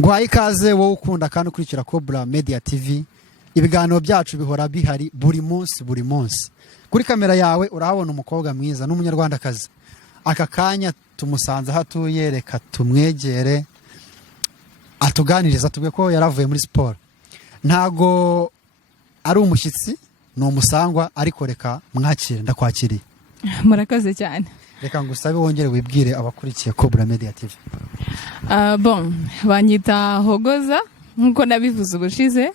Nguhaye ikaze wowe ukunda kandi ukurikira KUBA Media TV. Ibiganiro byacu bihora bihari buri munsi. Kuri kamera yawe urahabona umukobwa mwiza n'umunyarwandakazi. Aka kanya tumusanze hatuye, reka tumwegere atuganiriza tubwe ko yaravuye muri sport. Ntago ari umushyitsi, no umusangwa, ariko reka mwakire, ndakwakiriye. Murakoze cyane. Reka ngusabe wongere wibwire abakurikiye KUBA Media TV. Bon, banyita Hogoza nkuko nabivuze ubushize.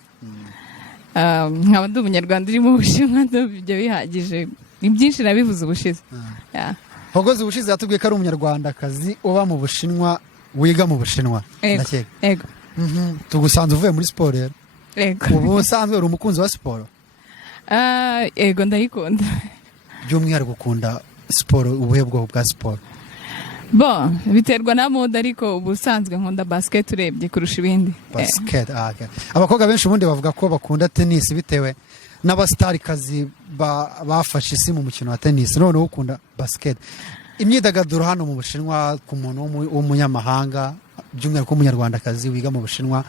Nkaba ndi umunyarwanda uri mu Bushinwa, ndabyo bihagije. Ni byinshi nabivuze ubushize. Hogoza ubushize yatubwiye ko ari umunyarwandakazi uba mu Bushinwa, wiga mu Bushinwa. Ndakeka. Ego. Tugusanze uvuye muri sport rero. Ego. Ubu usanzwe uri umukunzi wa sport? Ego ndayikunda. By'umwihariko gukunda sport, ubuhe bwoko bwa sport? Bon, biterwa na mode, ariko ubusanzwe nkunda basket urebye kurusha ibindi. Basket, okay. Abakobwa benshi ubundi bavuga ko bakunda tennis bitewe n'abastarikazi bafashe isi mu mukino wa tennis, none ukunda basket. Imyidagaduro hano mu Bushinwa ku muntu w'umunyamahanga, by'umwihariko umunyarwandakazi wiga mu Bushinwa,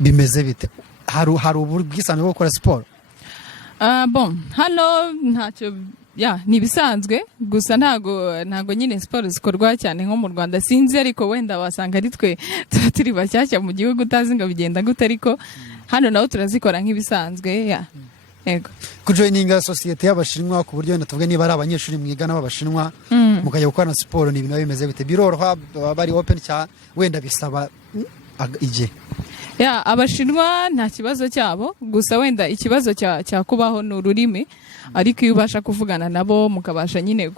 bimeze bite? Hari ubwisanzwe bwo gukora sport? Bon, hano ntacyo ni bisanzwe, gusa ntago nyine sport zikorwa cyane nko mu Rwanda, sinzi, ariko wenda wasanga ari twe turi bashyashya mu gihugu utazi ngo bigenda gute, ariko hano naho turazikora nk'ibisanzwe. Yego. Kujoininga societe y'Abashinwa ku buryo wenda tuvuge niba ari abanyeshuri mwiga n'abashinwa mukajya gukora sport, ni ibintu bimeze bite? Biroroha, bari open cya wenda bisaba ije? Abashinwa nta kibazo cyabo, gusa wenda ikibazo cya kubaho ni ururimi, ariko iyo ubasha kuvugana nabo mukabasha nyine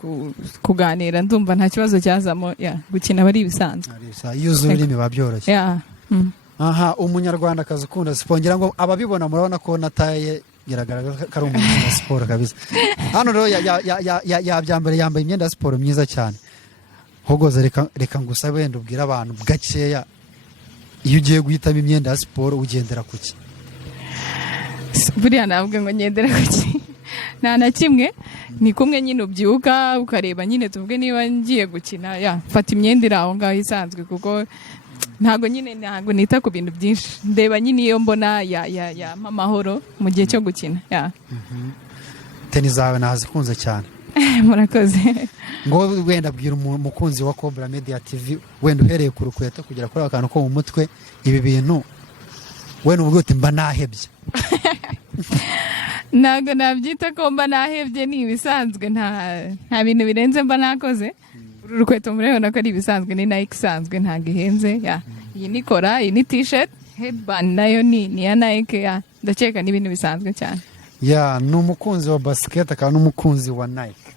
kuganira, ndumva nta kibazo cyazamo. Gukina bari ibisanzwe. Iyo uzi ururimi babyoroshye. Aha, umunyarwandakazi ukunda siporo, ngira ngo ababibona murabona ko nataye biragaragara ko ari umuntu wa siporo kabisa. Hano rero yabyambere, yambaye imyenda ya siporo myiza cyane. Hogoza, reka ngusabe wenda ubwira abantu gakeya, iyo ugiye guhitamo imyenda ya siporo ugendera kuki? Buriya ntabwo ngo ngendera kuki, nta na kimwe. Ni kumwe nyine ubyuka ukareba, nyine tuvuge niba ngiye gukina, fata imyenda iri aho ngaho isanzwe, kuko ntago nita ku bintu byinshi, ndeba nyine iyo mbona yampa amahoro mu gihe cyo gukina. Teni zawe nazikunze cyane. Murakoze. Ngo wenda bwira umukunzi wa KUBA Media TV, wenda uhereye ku rukweto kugera kuri akantu ko mu mutwe, ibi bintu wenda uvuga uti mba nahebye. Ntago nabyita ko mba nahebye, ni ibisanzwe, nta bintu birenze mba nakoze. Uru rukweto murabona ko ari ibisanzwe, ni Nike isanzwe, ntago ihenze. Iyi ni kora, iyi ni t-shirt, headband nayo ni ya Nike. Ndakeka ni ibintu bisanzwe cyane. Ni umukunzi wa basket akaba n'umukunzi wa Nike.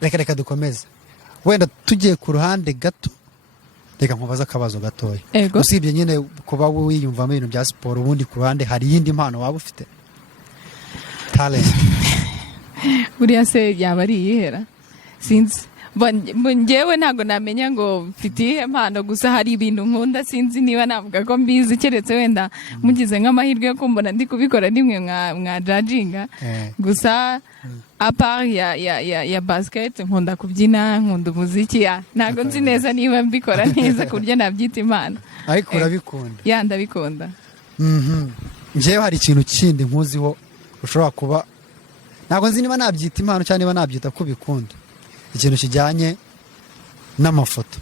Reka dukomeze, wenda tugiye ku ruhande gato, reka nkubaza akabazo gatoya. Usibye nyine kuba wiyumvamo ibintu bya siporo, ubundi ku ruhande hari iyindi mpano waba ufite? Talent. Buriya se yaba ari iyihera? Sinzi. Njyewe ntago namenya ngo mfite iyihe mpano, gusa hari ibintu nkunda, sinzi niba navuga ko mbizi, keretse wenda mugize nk'amahirwe yo kumbona ndi kubikora nimwe mwa judginga. Gusa apart ya basket, nkunda kubyina, nkunda umuziki. Ntago nzi neza niba mbikora neza ku buryo nabyita impano. Ariko urabikunda? Ndabikunda. Njyewe hari ikintu kindi nkuziho ushobora kuba, ntago nzi niba nabyita impano cyangwa niba nabyita ko ubikunda, ikintu kijyanye n'amafoto.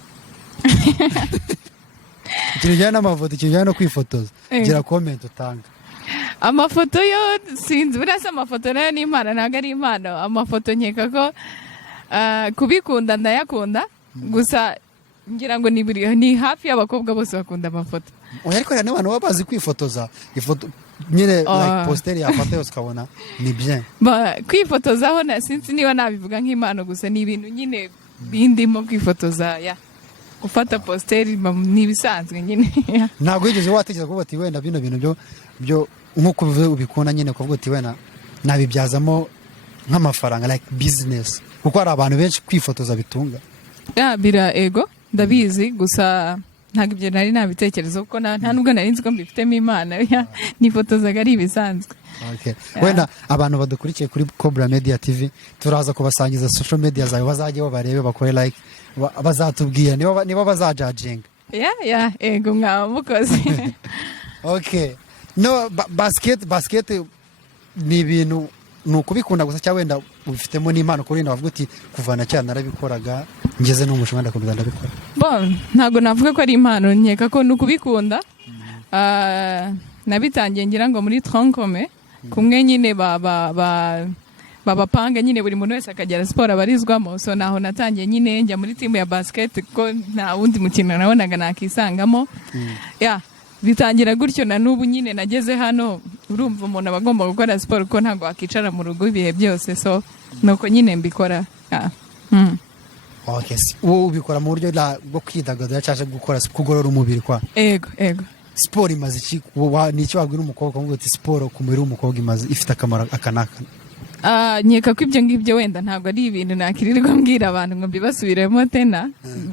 Ikintu kijyanye n'amafoto, ikintu kijyanye no kwifotoza. Gira comment utanga. Amafoto yo sinzi, buriya se amafoto nayo ni impano, ntabwo ari impano. Amafoto nkeka ko kubikunda ndayakunda, gusa ngira ngo ni hafi y'abakobwa bose bakunda amafoto. Ariko hari n'abantu baba bazi kwifotoza, ifoto nyine like poster yafata yose ukabona ni bien. Kwifotozaho sinzi niba nabivuga nk'impano, gusa ni ibintu nyine bindimo kwifotoza. Gufata poster ni ibisanzwe nyine. Ntabwo yigeze watekereza kuvuga ati wenda bino bintu byo nkuko ubikunda nyine kuvuga ati wenda nabibyazamo nk'amafaranga, like business, kuko hari abantu benshi kwifotoza bitunga? Bira ego ndabizi, gusa ntabwo ibyo nari nabitekereza, kuko nta nubwo nari nzi ko mbifitemo impano. Nifotozaga ari ibisanzwe. Wenda abantu badukurikiye kuri KUBA Media TV, turaza kubasangiza social media zawe, bazajye barebe, bakore like, bazatubwira niba bazajudginga ego mwaba mukoze. Okay. No, basket ni ibintu ni ukubikunda gusa cyangwa wenda ubifitemo n'impano kuri navuga uti kuvana cyane narabikoraga ngeze no mushinga ndakomeza ndabikora. Bon, ntago navuga ko ari impano nkeka ko nukubikunda. Nabitangiye ngira ngo muri troncome kumwe nyine babapanga nyine buri muntu wese akagera sport abarizwamo, so naho natangiye nyine njya muri team ya basket ko nta wundi mukino nabonaga nakisangamo. Bitangira gutyo na n'ubu nyine nageze hano, urumva umuntu abagomba gukora sport ko ntago akicara mu rugo ibihe byose, so nuko nyine mbikora. Okay, wowe ubikora mu buryo bwo kwidagadura cyangwa gukora kugorora umubiri kwa? Ego. Sport imaze iki? Nicyo wabwira umukobwa ngo uti sport ku mubiri w'umukobwa imaze ifite akamaro akanaka? Nkeka ko ibyo ngibyo wenda ntabwo ari ibintu nakirirwa mbwira abantu ngo mbibasubiremo tena.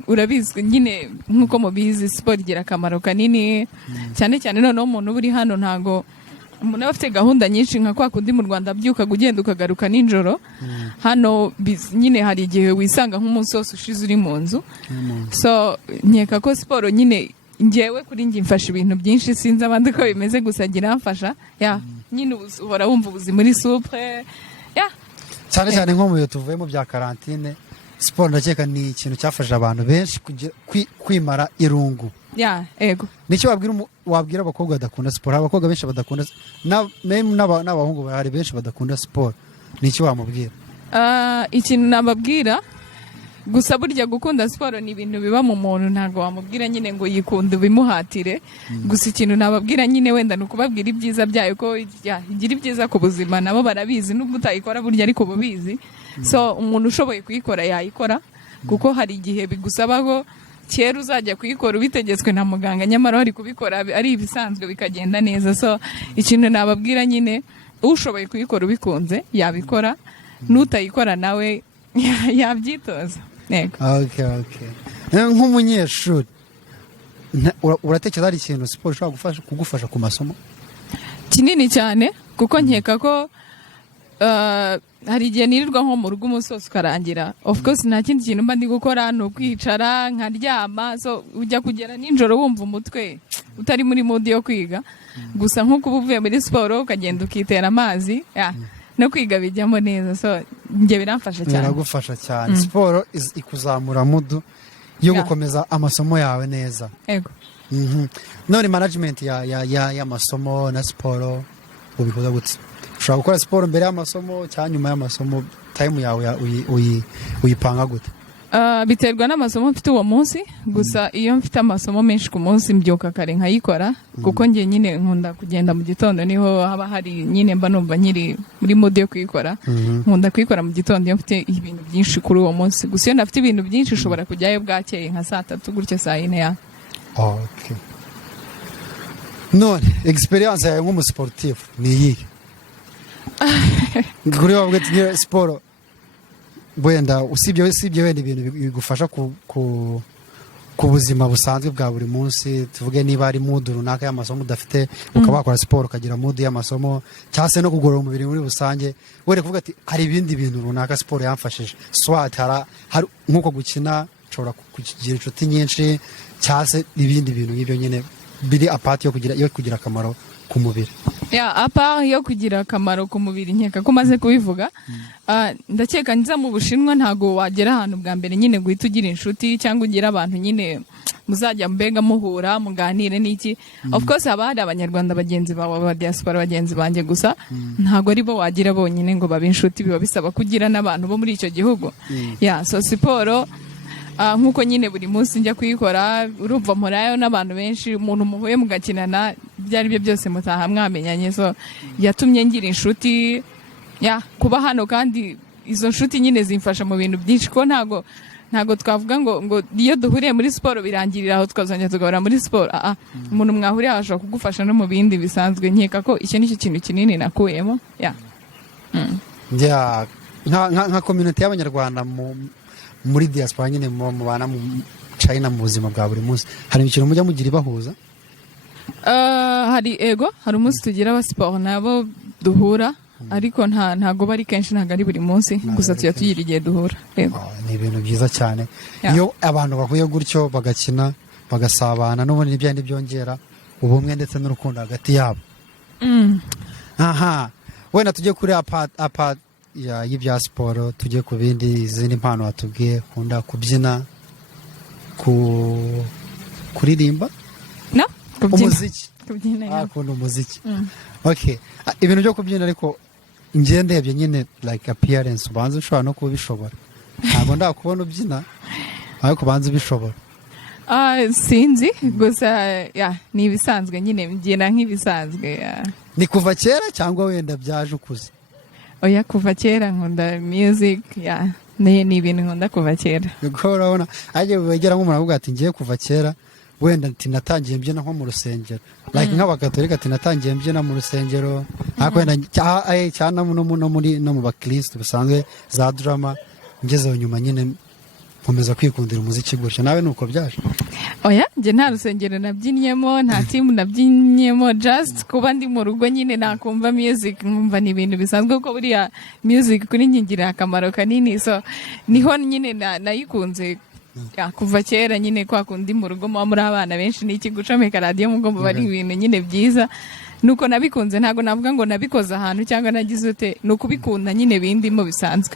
Urabizi nyine nk'uko mubizi sport igira akamaro kanini, cyane cyane noneho umuntu uri hano ntago umuntu afite gahunda nyinshi nka kwa kundi mu Rwanda byuka ugenda ukagaruka ninjoro. Hano nyine hari igihe wisanga nk'umunsi wose ushize uri mu nzu. So nkeka ko sport nyine ngewe kuri njye mfasha ibintu byinshi, sinzi abandi ko bimeze gusa gira mfasha. Nyine uhora wumva ubuzima muri supre. Cyane cyane nko mu bihe tuvuyemo bya karantine, siporo ndakeka ni ikintu cyafasha abantu benshi kwimara irungu. Ego. Nicyo wabwira abakobwa badakunda siporo? Abakobwa benshi badakunda, n'abahungu bahari benshi badakunda siporo, nicyo wamubwira? Ikintu nababwira gusa burya gukunda siporo ni ibintu biba mu muntu, ntago wamubwira nyine ngo yikunde bimuhatire. Gusa ikintu nababwira nyine wenda nukubabwira ibyiza byayo ko igira ibyiza ku buzima, nabo barabizi nubwo utayikora burya ariko bubizi. So umuntu ushoboye kuyikora yayikora, kuko hari igihe bigusaba ko kera uzajya kuyikora ubitegetswe na muganga, nyamara ari kubikora ari ibisanzwe bikagenda neza. So ikintu nababwira nyine ushoboye kuyikora ubikunze yabikora, n'utayikora nawe yabyitoza. Okay. Nk'umunyeshuri uratekereza ari ikintu siporo ishobora kugufasha ku masomo? Kinini cyane, kuko nkeka ko hari igihe nirirwa nko mu rugo umunsi wose ukarangira, of course nta kindi kintu mba ndi gukora, ni ukwicara nkaryama. So ujya kugera ninjoro wumva umutwe utari muri mood yo kwiga, gusa nk'uko uba uvuye muri siporo ukagenda ukitera amazi no kwiga bijyamo neza. So njye biramfasha cyane. Biragufasha cyane. Siporo ikuzamura mudu yo gukomeza amasomo yawe neza. Ego. None management y'amasomo na siporo ubikoza gute? Ushobora gukora siporo mbere y'amasomo cyangwa nyuma y'amasomo? Time yawe uyipanga gute? Biterwa n'amasomo mfite uwo munsi, gusa iyo mfite amasomo menshi ku munsi mbyuka kare nkayikora, kuko njye nyine nkunda kugenda mu gitondo, niho haba hari nyine mba numva nyiri muri mode yo kuyikora. Nkunda kuyikora mu gitondo iyo mfite ibintu byinshi kuri uwo munsi, gusa iyo ndafite ibintu byinshi ushobora kujyayo bwakeye nka 3:00 gutyo 4:00. Okay. None experience yawe nk'umusportif ni iyihe? Kuri wowe ati siporo wenda usibye wenda ibintu bigufasha ku buzima busanzwe bwa buri munsi, tuvuge niba ari mood runaka y'amasomo udafite ukaba wakora siporo ukagira mood y'amasomo, cyangwa se no kugorora umubiri muri busange, wenda kuvuga ati hari ibindi bintu runaka siporo yamfashije, swat hari nkuko gukina nshobora kugira inshuti nyinshi, cyangwa se ibindi bintu nk'ibyo nyine biri apart yo kugira akamaro ku mubiri? Apa yo kugira akamaro ku mubiri nkeka ko maze kubivuga. Ndakeka nza mu Bushinwa ntago wagera ahantu bwa mbere nyine guhita ugira inshuti cyangwa ugira abantu nyine muzajya mbega muhura muganire n'iki. Of course haba hari abanyarwanda bagenzi bawe, aba diaspora bagenzi banjye, gusa ntago ari bo wagira bonyine ngo babe inshuti, biba bisaba kugira n'abantu bo muri icyo gihugu. So siporo nkuko nyine buri munsi njya kuyikora, urumva murayo n'abantu benshi, umuntu muhuye mugakinana byari byo byose mutaha mwamenyanye. So yatumye ngira inshuti kuba hano, kandi izo nshuti nyine zimfasha mu bintu byinshi, ko ntago twavuga ngo iyo duhuriye muri siporo birangirira aho tukazongera tugahora muri siporo. Umuntu mwahuriye ashobora kugufasha no mu bindi bisanzwe. Nkeka ko icyo nicyo kintu kinini nakuyemo. Nka community y'Abanyarwanda muri diaspora nyine mubana mu China mu buzima bwa buri munsi, hari ikintu mujya mugira ibahuza? Hari umunsi tugira aba siporo nabo duhura, ariko ntago bari kenshi, ntago ari buri munsi, gusa tujya tugira igihe duhura. Ni ibintu byiza cyane iyo abantu bahuye gutyo bagakina bagasabana n'ubundi n'ibindi byongera ubumwe ndetse n'urukundo hagati yabo. Aha wenda tujye kuri apa y'ibya siporo, tujye ku bindi izindi mpano watubwiye. Kunda kubyina, kuririmba, no umuziki, kubyina, akunda umuziki. Okay, ibintu byo kubyina ariko njye ndebye nyine like appearance ubanza ushobora no kubishobora. Ntabwo ndakubona ubyina ariko ubanza ubishobora. Sinzi gusa ni ibisanzwe nyine mbyina nk'ibisanzwe. Ni kuva kera cyangwa wenda byaje ukuze? Oya, kuva kera nkunda music. Ni ibintu nkunda kuva kera. Ubwo urabona ajye wegera nk'umuntu avuga ati ngiye kuva kera wenda natangiye mbyina nko mu rusengero, like nk'abakatolika ati natangiye mbyina mu rusengero, ariko wenda cyane no mu bakristo bisanzwe za drama, ngezeho nyuma nyine nkomeza kwikundira umuziki gutyo. Nawe nuko byaje? Oya, nje nta rusengero nabyinyemo, nta team nabyinyemo, just kuba ndi mu rugo nyine nakumva music, nkumva ni ibintu bisanzwe kuko buriya music kuri nkingira akamaro kanini, so niho nyine nayikunze kuva kera nyine kwa kundi mu rugo muri abana benshi n'iki gucomeka radio mugomba bari ibintu nyine byiza, nuko nabikunze. Ntago navuga ngo nabikoze ahantu cyangwa nagize ute, nuko bikunda nyine bindimo bisanzwe.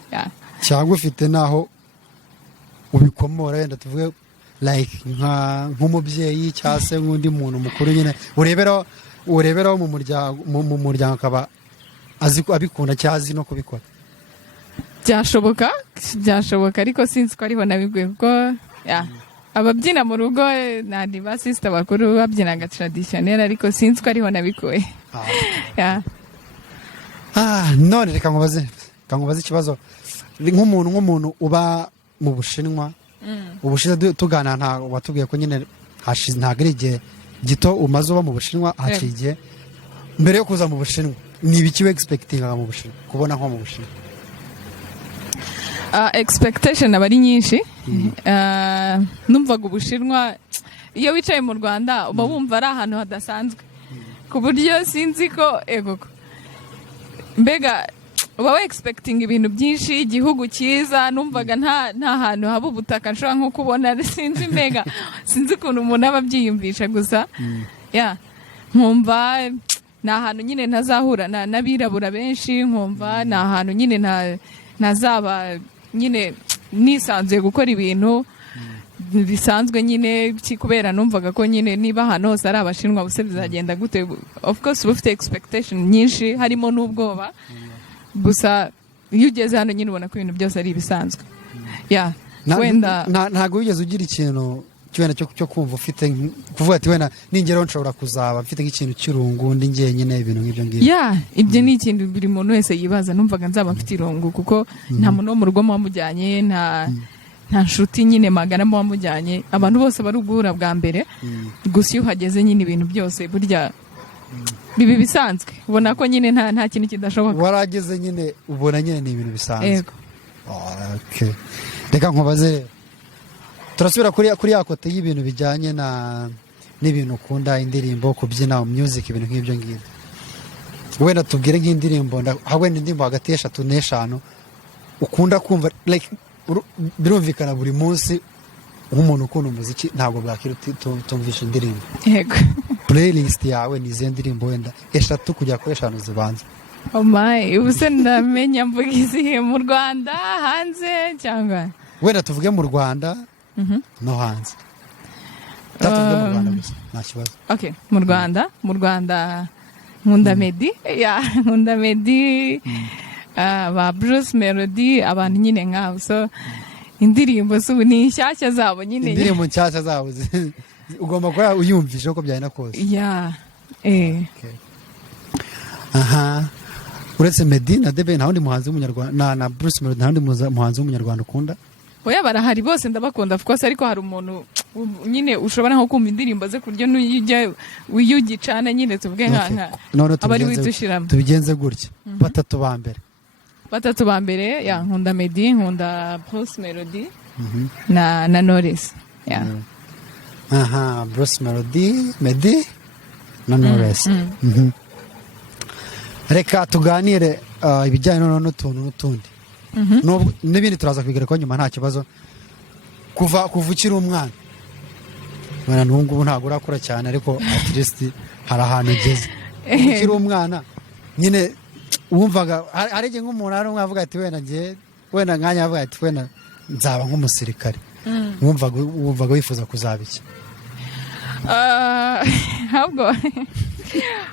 Cyangwa ufite naho ubikomora wenda tuvuge like nk'umubyeyi cyangwa se nk'undi muntu mukuru nyine ureberaho mu muryango akaba abikunda cyangwa azi no kubikora? Byashoboka ariko sinzi ko ariho nabibwiye kuko ababyina mu rugo nandi ba sister bakuru babyinaga traditionnel, ariko sinzi ko ariho nabikuye. None reka nkubaze ikibazo. Nk'umuntu uba mu Bushinwa, ubushize tugana watubwiye ko nyine ntabwo ari igihe gito umaze uba mu Bushinwa, haciye igihe. Mbere yo kuza mu Bushinwa ni ibiki we expectingaga mu Bushinwa, kubona nko mu Bushinwa? Expectation aba ari nyinshi. Numvaga Ubushinwa, iyo wicaye mu Rwanda uba wumva ari ahantu hadasanzwe ku buryo sinzi ko mbega uba we expecting ibintu byinshi, igihugu cyiza. Numvaga nta hantu haba ubutaka nshobora nko kubona, sinzi ukuntu umuntu aba abyiyumvisha gusa. Nkumva ni ahantu nyine ntazahura n'abirabura benshi, nkumva ni ahantu nyine ntazaba nyine nisanzuye gukora ibintu bisanzwe nyine, kubera numvaga ko nyine niba ahantu hose ari Abashinwa bose bizagenda gute. Of course uba ufite expectation nyinshi, harimo n'ubwoba, gusa iyo ugeze hano nyine ubona ko ibintu byose ari ibisanzwe. Wenda ntabwo wigeze ugira ikintu cyo kumva ufite kuvuga ati wenda ningeraho nshobora kuzaba mfite nk'ikintu cy'irungu ndi njyenyine, ibintu nk'ibyo ngibyo? Ibyo ni ikintu buri muntu wese yibaza. Numvaga nzaba mfite irungu kuko nta muntu wo mu rugo muba mujyanye, nta nshuti nyine magana muba mujyanye, abantu bose bari guhura bwa mbere. Gusa iyo uhageze nyine ibintu byose burya bibi bisanzwe, ubona ko nyine nta kintu kidashoboka. Warageze nyine ubona nyine ni ibintu bisanzwe. Reka nkubaze, turasubira kuri ya kote y'ibintu bijyanye n'ibintu ukunda, indirimbo, kubyina, music, ibintu nk'ibyo ngibyo. Wenda tubwire nk'indirimbo, wenda indirimbo hagati y'eshatu n'eshanu ukunda kumva, like birumvikana buri munsi nk'umuntu ukunda umuziki ntabwo bwakira tumvisha indirimbo. Playlist yawe ni izihe ndirimbo wenda eshatu kujya kuri eshanu zibanza? ubuse ndamenya mvuga izihe, mu Rwanda, hanze cyangwa? Wenda tuvuge mu Rwanda no hanze. Tuvuge mu Rwanda gusa nta kibazo. Okay, mu Rwanda nkunda Meddy. Nkunda Meddy, ba Bruce Melody, abantu nyine nk'abo. So indirimbo z'ubu ni nshyashya zabo nyine. Indirimbo nshyashya zabo ugomba kuba uyumvisha uko byari nakose. Uretse Meddy na Debe nta wundi muhanzi w'umunyarwanda na Bruce Melody nta wundi muhanzi w'umunyarwanda ukunda? Oya, barahari bose ndabakunda of course, ariko hari umuntu nyine ushobora nko kumva indirimbo ze kuryo uyugicana nyine tuvuge nka abari witushiramo. Tubigenze gutya, batatu ba mbere nkunda Meddy, nkunda Bruce Melody na Knowless. Bruce Melody, Meddy na Knowless. Reka tuganire ibijyanye n'utuntu n'utundi, n'ibindi turaza kubigira ko nyuma nta kibazo. Kuva ukiri umwana mwana n'ubu ntabwo urakura cyane ariko at least hari ahantu ugeze ukiri umwana nyine wumvaga hari igihe nk'umuntu ari umwe avuga ati wenda nkanya avuga ati wenda nzaba nk'umusirikare wumvaga wifuza kuzaba iki ahubwo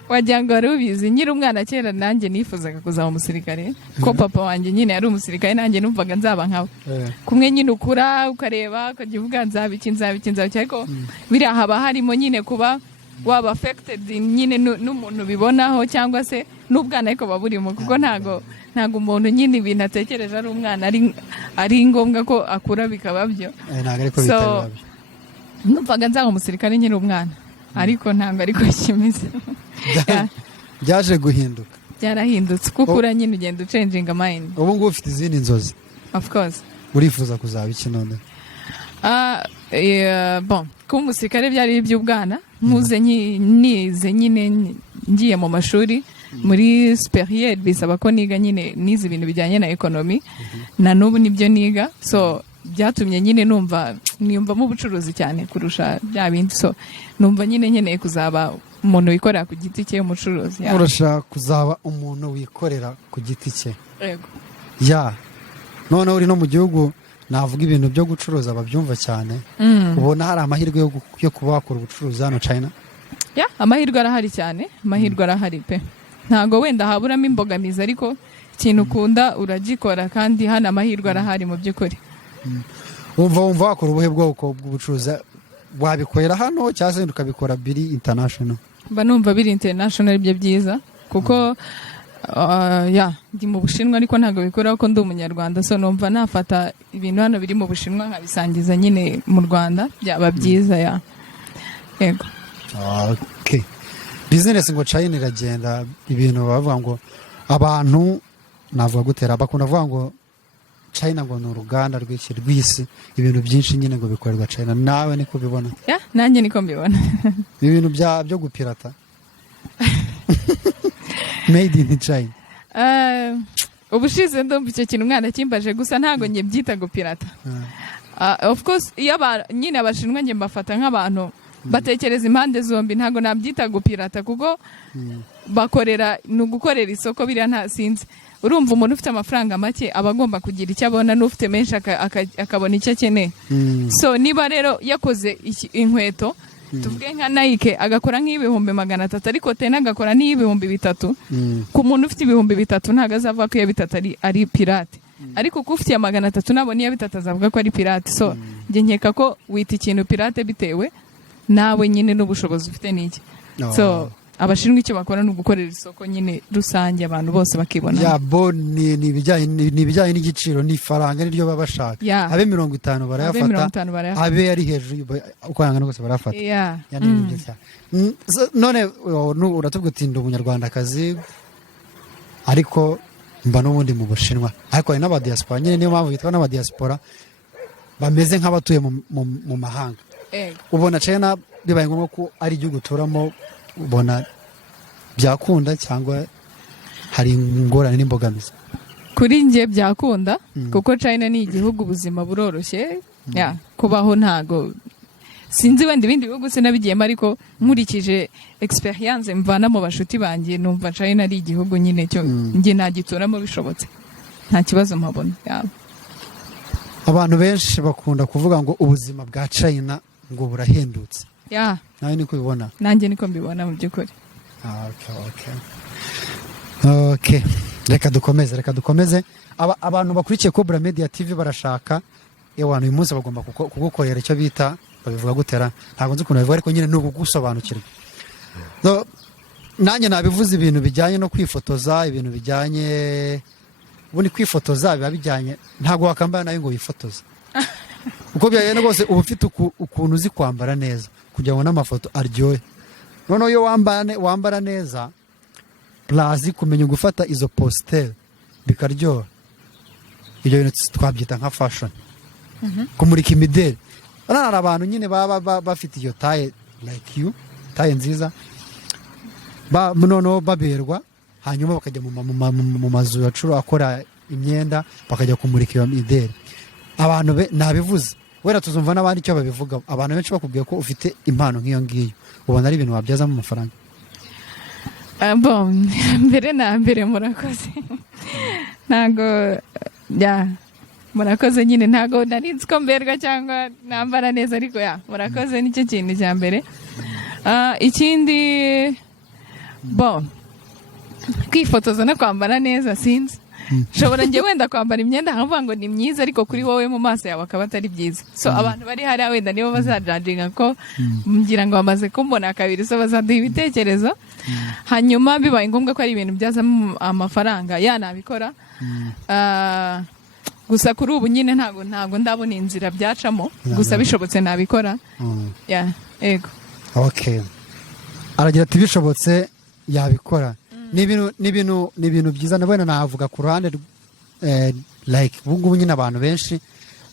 wagira ngo wari ubizi nyiri umwana kera nanjye nifuzaga kuzaba umusirikare ko papa wanjye nyine yari umusirikare nanjye numvaga nzaba nkawe kumwe nyine ukura ukareba ukajya uvuga nzaba iki ariko biriya haba harimo nyine kuba waba affected nyine n'umuntu bibonaho cyangwa se n'ubwana ariko baburimo kuko ntago umuntu nyine ibintu atekereje ari umwana ari ngombwa ko akura bikaba byo so numvaga nzaba umusirikare nyine umwana ariko ntabwo ariko kimeze byaje guhinduka byarahindutse kuko ura nyine ugenda ucenjinga mind ubu ngubu ufite izindi nzozi of course urifuza kuzaba iki none bon kuba umusirikare byari iby'ubwana nkuze nize nyine ngiye mu mashuri muri superieur bisaba ko niga nyine nize ibintu bijyanye na economy na n'ubu nibyo niga so byatumye nyine niyumvamo ubucuruzi cyane kurusha bya bindi so numva nyine nkeneye kuzaba umuntu wikorera ku giti cye umucuruzi urashaka kuzaba umuntu wikorera ku giti cye yego noneho uri no mu gihugu navuga ibintu byo gucuruza babyumva cyane ubona hari amahirwe yo kuba wakora ubucuruzi hano China amahirwe arahari cyane amahirwe arahari pe ntago wenda haburamo imbogamizi ariko ikintu ukunda uragikora kandi hano amahirwe arahari mu by'ukuri wumva wakora ubuhe bwoko bw'ubucuruzi wabikorera hano cyangwa se ukabikora biri international mba numva biri international ibyo byiza kuko ndi mu Bushinwa ariko ntabwo bikora ko ndi umunyarwanda so numva nafata ibintu hano biri mu Bushinwa nkabisangiza nyine mu Rwanda byaba byiza yego business ngo China iragenda ibintu bavuga ngo abantu navuga gutera bakunda bavuga ngo China ngo ni uruganda rw'isi ibintu byinshi nyine ngo bikorerwa China nawe niko bibona nanjye niko mbibona ibintu byo gupirata made in China ubushize ndumva icyo kintu umwana kimbaje gusa ntabwo njye byita gupirata of course iyo nyine abashinwa njye mbafata nk'abantu batekereza impande zombi ntabwo nabyita gupirata kuko bakorera ni ugukorera isoko biriya nta sinzi urumva umuntu ufite amafaranga make aba agomba kugira icyo abona n'ufite menshi akabona icyo akeneye so niba rero yakoze inkweto tuvuge nka Nike agakora nk'ibihumbi 300 ariko tena agakora n'ibihumbi 3 ku muntu ufite ibihumbi 3 ntago azavuga ko iya 3 ari pirate ariko ko ufite 300 nabona iya 3 azavuga ko ari pirate so njye nkeka ko wita ikintu pirate bitewe nawe nyine n'ubushobozi ufite n'iki so abashinwa icyo bakora ni ugukorera isoko nyine rusange abantu bose bakibona ni ibijyanye n'igiciro n'ifaranga niryo baba bashaka abe 50 barayafata abe ari hejuru uko yangana rwose barafata none uratubwira uti ndi umunyarwandakazi ariko mba n'ubundi mu Bushinwa ariko hari n'abadiaspora nyine niyo mpamvu bitwa n'abadiaspora bameze nk'abatuye mu mahanga ubona China bibaye ngombwa ko ari igihugu uturamo ubona byakunda cyangwa hari ingorane n'imbogamizi kuri njye byakunda kuko China ni igihugu ubuzima buroroshye kubaho ntago sinzi wenda ibindi bihugu sinabigiyemo ariko nkurikije experience mvana mu bashuti banjye numva China ari igihugu nyine cyo njye nagituramo bishobotse nta kibazo mpabona abantu benshi bakunda kuvuga ngo ubuzima bwa China ngo burahendutse nawe niko ubibona nanjye niko mbibona mu by'ukuri okay reka dukomeze abantu bakurikiye KUBA Media TV barashaka abantu uyu munsi bagomba kugukorera icyo bita babivuga gutera ntabwo nzi ukuntu babivuga ariko nyine ni ugusobanukirwa nanjye nabivuze ibintu bijyanye no kwifotoza ibintu bijyanye ubundi kwifotoza biba bijyanye ntabwo wakambara nawe ngo wifotoze uko byagenda rwose uba ufite ukuntu uzi kwambara neza kugira ngo n'amafoto aryohe noneho iyo wambara neza plazi kumenya gufata izo positeri bikaryoha ibyo bintu twabyita nka fashion kumurika imideli hari abantu nyine baba bafite iyo taye like you taye nziza noneho baberwa hanyuma bakajya mu mazu akora imyenda bakajya kumurika iyo mideli abantu nabivuze wera tuzumva n'abandi icyo babivuga abantu benshi bakubwiye ko ufite impano nk'iyo ngiyo ubona ari ibintu wabyazamo amafaranga bon mbere na mbere murakoze ntago murakoze nyine ntago narinzi ko mberwa cyangwa nambara neza ariko murakoze nicyo kintu cya mbere ikindi bon kwifotoza no kwambara neza sinzi nshobora njye wenda kwambara imyenda nkavuga ngo ni myiza ariko kuri wowe mu maso yawe akaba atari byiza so abantu bari hariya wenda nibo bazajajinga ko ngira ngo bamaze kumbona kabiri so bazaduha ibitekerezo hanyuma bibaye ngombwa ko ari ibintu byazamo amafaranga nabikora gusa kuri ubu nyine ntago ndabona inzira byacamo gusa bishobotse nabikora yego okay aragira ati bishobotse yabikora ni ibintu byiza nabona navuga ku ruhande like ubungubu nyine abantu benshi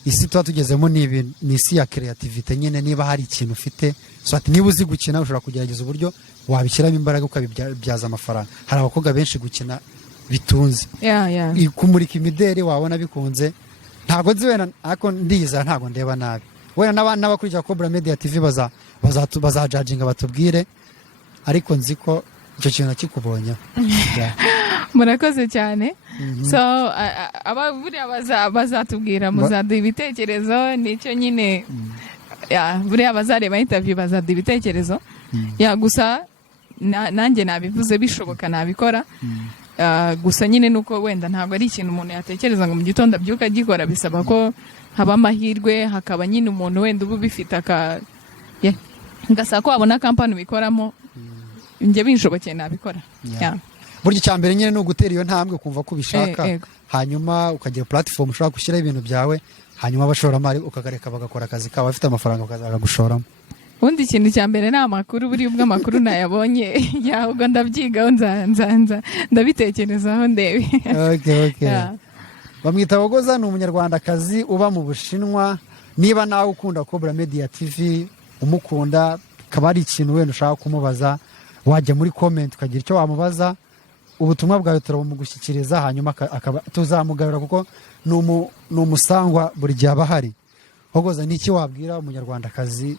isi tuba tugezemo ni isi ya creativity nyine niba hari ikintu ufite so ati niba uzi gukina ushobora kugerageza uburyo wabishyiramo imbaraga ukabibyaza amafaranga hari abakobwa benshi gukina bitunze kumurika imideri wabona bikunze ntago nzi wena ariko ndiza ntago ndeba nabi wena n'abakurikira Cobra Media TV bazajajinga batubwire ariko nzi ko icyo kintu nakikubonyeho murakoze cyane so buriya bazatubwira muzaduha ibitekerezo nicyo nyine buriya bazareba interview bazaduha ibitekerezo gusa nanjye nabivuze bishoboka nabikora gusa nyine nuko wenda ntabwo ari ikintu umuntu yatekereza ngo mu gitondo abyuka agikora bisaba ko haba amahirwe hakaba nyine umuntu wenda uba ubifite ngasaba ko wabona kampani bikoramo njye binshobokeye nabikora burya icya mbere nyine ni ugutera iyo ntambwe ukumva ko ubishaka hanyuma ukagira platform ushobora gushyiraho ibintu byawe hanyuma abashoramari ukagareka bagakora akazi kabo bafite amafaranga bakazaga gushoramo ubundi ikintu cya mbere ni amakuru buri ubwo amakuru nayabonye ubwo ndabyigaho ndabitekerezaho ndebe bamwita Bogoza ni umunyarwandakazi uba mu Bushinwa niba nawe ukunda Cobra Media TV umukunda akaba ari ikintu wenda ushaka kumubaza wajya muri comment ukagira icyo wamubaza ubutumwa bwawe turabumugushyikiriza hanyuma tuzamugarura kuko ni umusangwa buri gihe aba ahari Bogoza ni iki wabwira umunyarwandakazi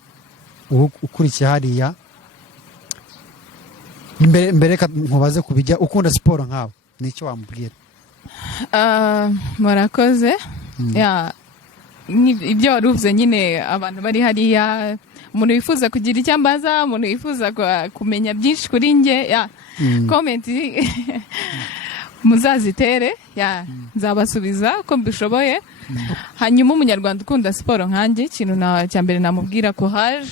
ukurikiye hariya mbere nkubaze kubijya ukunda siporo nkawe ni iki wamubwira murakoze ibyo waruvuze nyine abantu bari hariya umuntu wifuza kugira icyo ambaza umuntu wifuza kumenya byinshi kuri njye komenti muzazitere nzabasubiza ko mbishoboye hanyuma umunyarwanda ukunda siporo nkanjye ikintu cya mbere namubwira ko haje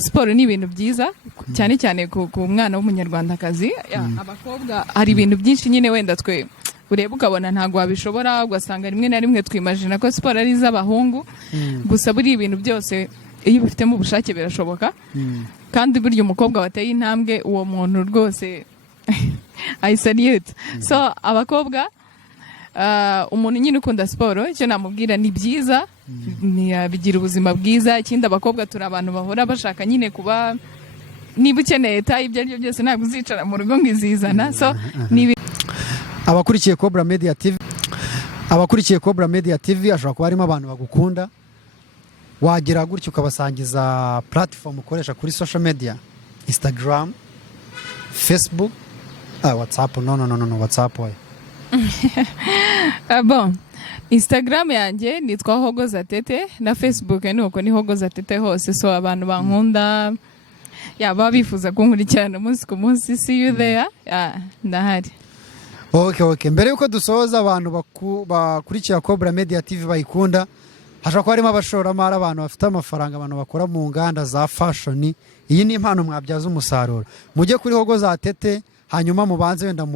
siporo ni ibintu byiza cyane cyane ku mwana w'umunyarwandakazi abakobwa hari ibintu byinshi nyine wenda twe ureba ukabona ntabwo wabishobora ugasanga rimwe na rimwe twimajina ko siporo ari iz'abahungu gusa buri ibintu byose iyo ubifitemo ubushake birashoboka kandi burya umukobwa wateye intambwe uwo muntu rwose I salute so abakobwa umuntu nyine ukunda siporo icyo namubwira ni byiza bigira ubuzima bwiza ikindi abakobwa turi abantu bahora bashaka nyine kuba niba ukeneye tayi ibyo ari byo byose ntabwo uzicara mu rugo ngo izizana so abakurikiye Cobra Media TV ashobora kuba harimo abantu bagukunda wagira gutyo ukabasangiza platform ukoresha kuri social media Instagram Facebook WhatsApp no WhatsApp bon Instagram yanjye nitwa Hogoza Tete na Facebook nuko ni Hogoza Tete hose so abantu bankunda baba bifuza kunkurikirana umunsi ku munsi see you there ndahari okay mbere yuko dusoza abantu bakurikira Cobra Media TV bayikunda hashobora kuba harimo abashoramari abantu bafite amafaranga abantu bakora mu nganda za fashion iyi ni impano mwabyaza umusaruro mujye kuri Hogoza Tete hanyuma mubanze wenda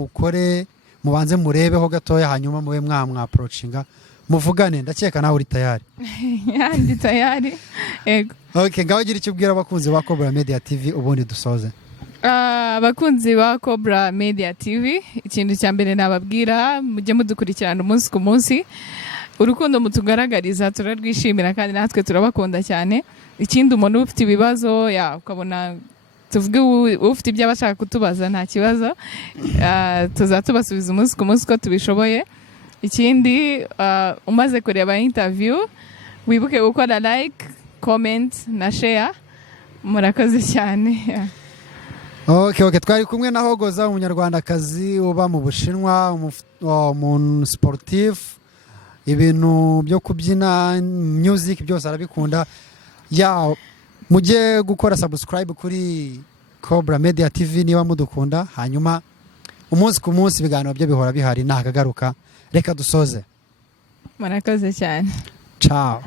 mubanze murebeho gatoya hanyuma mube approachinga muvugane ndakeka nawe uri tayari ndi tayari yego okay ngaho gira icyo ubwira abakunzi ba Cobra Media TV ubundi dusoze abakunzi ba Cobra Media TV ikintu cya mbere nababwira mujye mudukurikirana umunsi ku munsi urukundo mutugaragariza turarwishimira kandi natwe turabakunda cyane ikindi umuntu ufite ibibazo ukabona tuvuge ufite ibyo abashaka kutubaza nta kibazo tuzatubasubiza umunsi ku munsi ko tubishoboye ikindi umaze kureba interview wibuke gukora like comment na share murakoze cyane. Okay, twari kumwe na Hogoza umunyarwandakazi uba mu Bushinwa, umuntu sportif, ibintu byo kubyina, music byose arabikunda. Mujye gukora subscribe kuri Cobra Media TV niba mudukunda, hanyuma umunsi ku munsi ibiganiro byo bihora bihari nakagaruka. Reka dusoze. Murakoze cyane. Ciao.